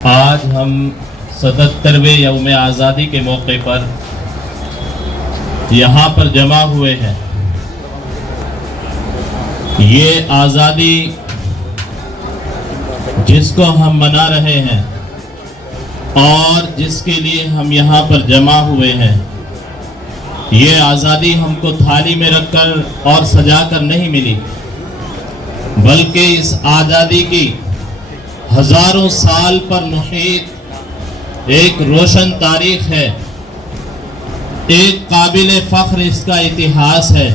آج ہم 77ویں یوم آزادی کے موقع پر یہاں پر جمع ہوئے ہیں۔ یہ آزادی جس کو ہم منا رہے ہیں اور جس کے لیے ہم یہاں پر جمع ہوئے ہیں، یہ آزادی ہم کو تھالی میں رکھ کر اور سجا کر نہیں ملی، بلکہ اس آزادی کی ہزاروں سال پر محیط ایک روشن تاریخ ہے، ایک قابل فخر اس کا اتہاس ہے۔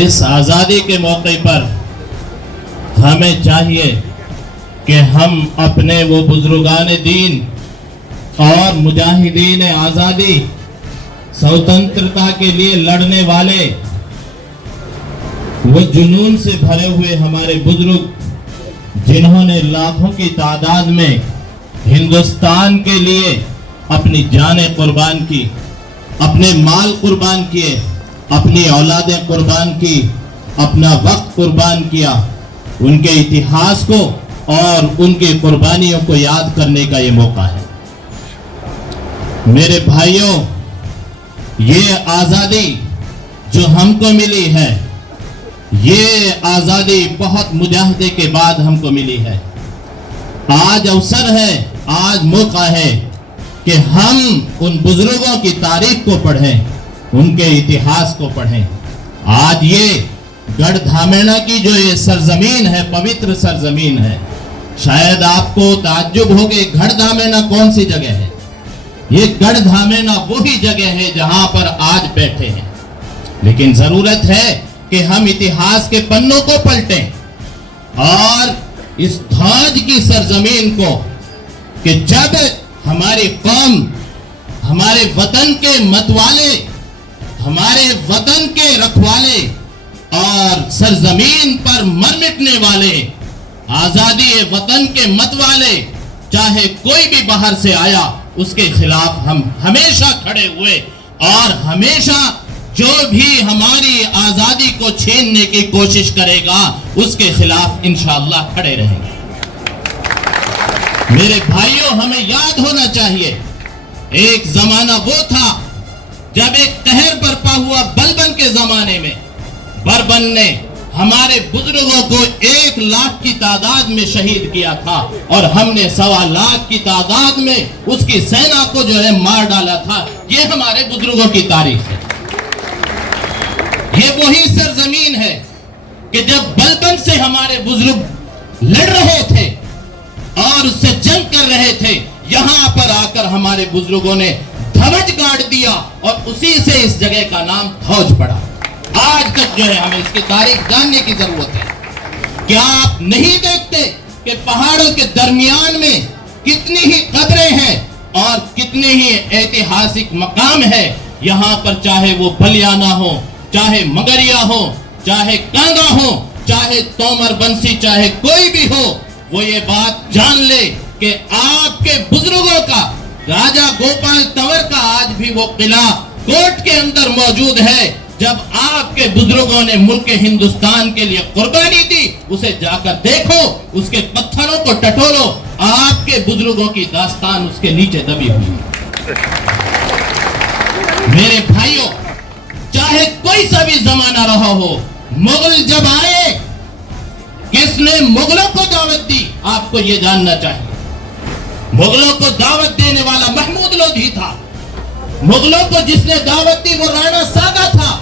اس آزادی کے موقع پر ہمیں چاہیے کہ ہم اپنے وہ بزرگان دین اور مجاہدین آزادی، سوتنترتا کے لیے لڑنے والے، وہ جنون سے بھرے ہوئے ہمارے بزرگ جنہوں نے لاکھوں کی تعداد میں ہندوستان کے لیے اپنی جانیں قربان کی، اپنے مال قربان کیے، اپنی اولادیں قربان کی، اپنا وقت قربان کیا، ان کے اتہاس کو اور ان کی قربانیوں کو یاد کرنے کا یہ موقع ہے۔ میرے بھائیوں، یہ آزادی جو ہم کو ملی ہے، یہ آزادی بہت مجاہدے کے بعد ہم کو ملی ہے۔ آج اوسر ہے، آج موقع ہے کہ ہم ان بزرگوں کی تاریخ کو پڑھیں، ان کے اتہاس کو پڑھیں۔ آج یہ گڑھ دھامینا کی جو یہ سرزمین ہے، پوتر سرزمین ہے، شاید آپ کو تعجب ہو کہ گڑھ دھامینا کون سی جگہ ہے؟ یہ گڑھ دھامینا وہی جگہ ہے جہاں پر آج بیٹھے ہیں، لیکن ضرورت ہے کہ ہم اتہاس کے پنوں کو پلٹیں اور اس دھاج کی سرزمین کو، کہ جب ہماری قوم، ہمارے وطن کے متوالے، ہمارے وطن کے رکھوالے اور سرزمین پر مر مٹنے والے، آزادی وطن کے متوالے، چاہے کوئی بھی باہر سے آیا، اس کے خلاف ہم ہمیشہ کھڑے ہوئے اور ہمیشہ جو بھی ہماری آزادی کو چھیننے کی کوشش کرے گا اس کے خلاف انشاءاللہ کھڑے رہیں گے۔ میرے بھائیوں، ہمیں یاد ہونا چاہیے، ایک زمانہ وہ تھا جب ایک قہر برپا ہوا بلبن کے زمانے میں، بربن نے ہمارے بزرگوں کو 1 لاکھ کی تعداد میں شہید کیا تھا اور ہم نے 1.25 لاکھ کی تعداد میں اس کی سینا کو جو ہے مار ڈالا تھا۔ یہ ہمارے بزرگوں کی تاریخ ہے۔ یہ وہی سرزمین ہے کہ جب بلبن سے ہمارے بزرگ لڑ رہے تھے اور اس سے جنگ کر رہے تھے، یہاں پر آ کر ہمارے بزرگوں نے دھوج گاڑ دیا اور اسی سے اس جگہ کا نام دھوج پڑا۔ آج تک جو ہے ہمیں اس کی تاریخ جاننے کی ضرورت ہے۔ کیا آپ نہیں دیکھتے کہ پہاڑوں کے درمیان میں کتنی ہی قبریں ہیں اور کتنے ہی ایتہاسک مقام ہے؟ یہاں پر چاہے وہ بلیانہ ہو، چاہے مگریا ہو، چاہے کانگا ہو، چاہے تومر بنسی، چاہے کوئی بھی ہو، وہ یہ بات جان لے کہ آپ کے بزرگوں کا، راجہ گوپال تنور کا آج بھی وہ قلعہ کوٹ کے اندر موجود ہے۔ جب آپ کے بزرگوں نے ملک ہندوستان کے لیے قربانی دی، اسے جا کر دیکھو، اس کے پتھروں کو ٹٹولو، آپ کے بزرگوں کی داستان اس کے نیچے دبی ہوئی ہے۔ میرے بھائیوں، چاہے کوئی سا بھی زمانہ رہا ہو، مغل جب آئے، کس نے مغلوں کو دعوت دی؟ آپ کو یہ جاننا چاہیے۔ مغلوں کو دعوت دینے والا محمود لودھی تھا۔ مغلوں کو جس نے دعوت دی وہ رانا سانگا تھا،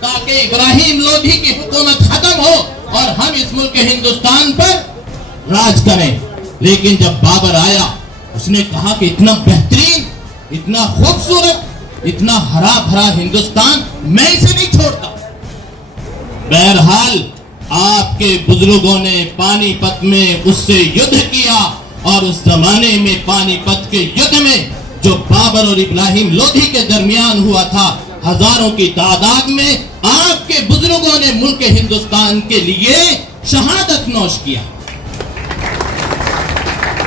تاکہ ابراہیم لودھی کی حکومت ختم ہو اور ہم اس ملک ہندوستان پر راج کریں۔ لیکن جب بابر آیا، اس نے کہا کہ اتنا بہترین، اتنا خوبصورت، اتنا ہرا بھرا ہندوستان میں اسے نہیں چھوڑتا۔ بہرحال آپ کے بزرگوں نے پانی پت میں اس سے یدھ کیا اور اس زمانے میں پانی پت کے یدھ میں جو بابر اور ابراہیم لودھی کے درمیان ہوا تھا، ہزاروں کی تعداد میں آپ کے بزرگوں نے ملک ہندوستان کے لیے شہادت نوش کیا۔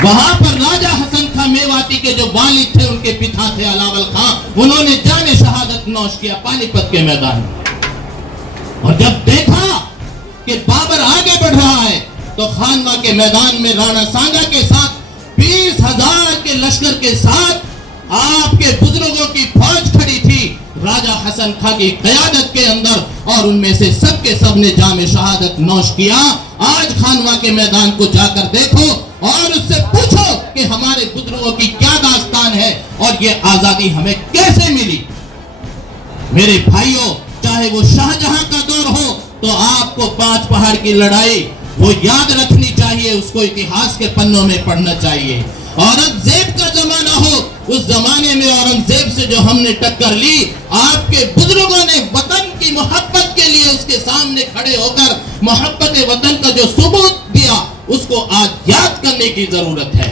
وہاں پر راجہ حسن خان میواتی کے جو والد تھے، ان کے پتا تھے علاول خان، انہوں نے جان شہادت نوش کیا پانی پت کے میدان میں۔ اور جب دیکھا کہ بابر آگے بڑھ رہا ہے تو خانوا کے میدان میں رانا سانگا کے ساتھ کے ساتھ آپ کے بزرگوں کی فوج کھڑی تھی راجہ حسن خان کی قیادت کے اندر، اور ان میں سے سب کے سب نے جام شہادت نوش کیا۔ آج خانواں کے میدان کو جا کر دیکھو اور اس سے پوچھو کہ ہمارے بزرگوں کی کیا داستان ہے اور یہ آزادی ہمیں کیسے ملی۔ میرے بھائیوں، چاہے وہ شاہجہاں کا دور ہو تو آپ کو پانچ پہاڑ کی لڑائی وہ یاد رکھنی چاہیے، اس کو اتہاس کے پنوں میں پڑھنا چاہیے۔ اورنگزیب کا زمانہ ہو، اس زمانے میں اورنگزیب سے جو ہم نے ٹکر لی، آپ کے بزرگوں نے وطن کی محبت کے لیے اس کے سامنے کھڑے ہو کر محبت وطن کا جو ثبوت دیا، اس کو آج یاد کرنے کی ضرورت ہے۔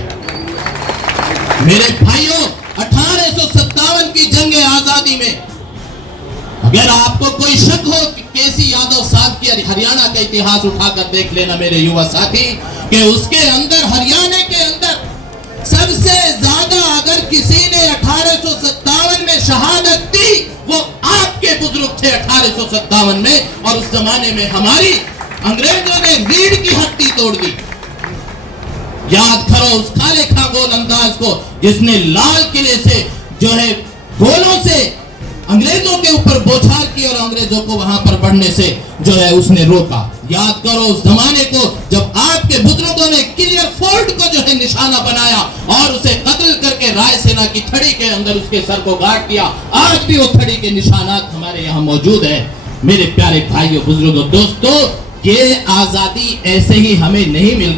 میرے بھائیوں، 1857 کی جنگ آزادی میں اگر آپ کو کوئی شک ہو کہ کیسی یادو صاحب کی ہریانہ کا اتہاس اٹھا کر دیکھ لینا میرے یووا ساتھی، کہ اس کے اندر ہریانہ کے اندر سب سے زیادہ اگر کسی نے 1857 میں شہادت دی وہ آپ کے بزرگ تھے 1857 میں، اور اس زمانے میں ہماری انگریزوں نے ریڑھ کی ہڈی توڑ دی۔ یاد کرو اس کالے خاں گول انداز کو جس نے لال قلعے سے جو ہے گولوں سے انگریزوں کے اوپر بوچھار کی اور انگریزوں کو وہاں پر بڑھنے سے جو ہے اس نے روکا۔ یاد کرو اس زمانے کو جب آپ کے بزرگوں نے کلیئر فورٹ کو جو ہے نشانہ بنایا اور اسے قتل کر کے رائے سینا کی تھڑی کے اندر اس کے سر کو گاڑ دیا۔ آج بھی وہ تھڑی کے نشانات ہمارے یہاں موجود ہیں۔ میرے پیارے بھائیوں، بزرگوں، دوستوں، یہ آزادی ایسے ہی ہمیں نہیں مل